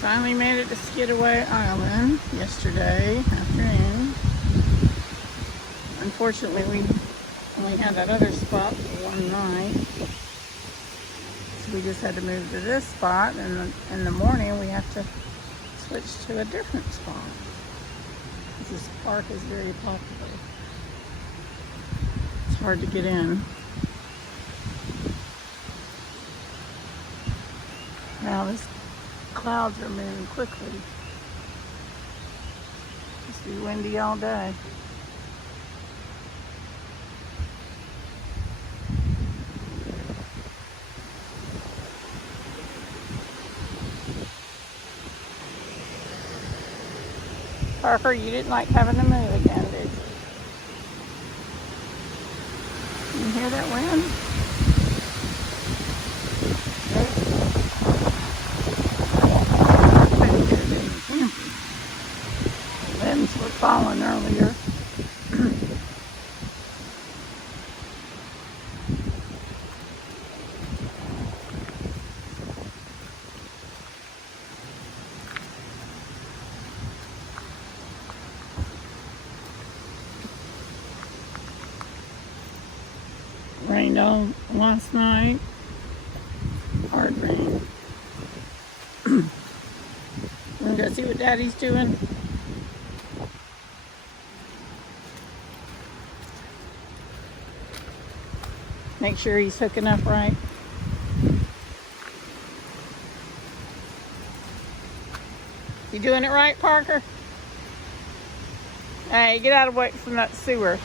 Finally made it to Skidaway Island yesterday afternoon. Unfortunately, we only had that other spot for one night. So we just had to move to this spot, and in the morning we have to switch to a different spot. This park is very popular. It's hard to get in. Now this clouds are moving quickly. It's be windy all day. Parker, you didn't like having to move again, did you? You hear that wind? Limbs were falling earlier. Rained all last night. Hard rain. Wanna go see what Daddy's doing? Make sure he's hooking up right. You doing it right, Parker? Hey, get out of the way from that sewer.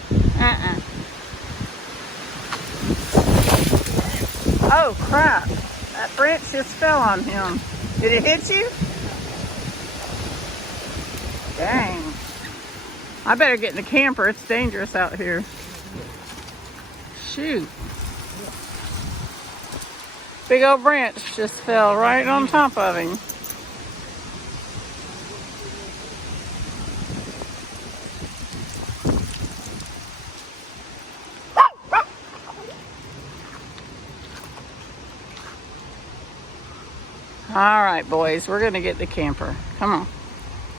Oh, crap. That branch just fell on him. Did it hit you? Dang. I better get in the camper. It's dangerous out here. Shoot. Big old branch just fell right on top of him. All right, boys, we're gonna get the camper. Come on.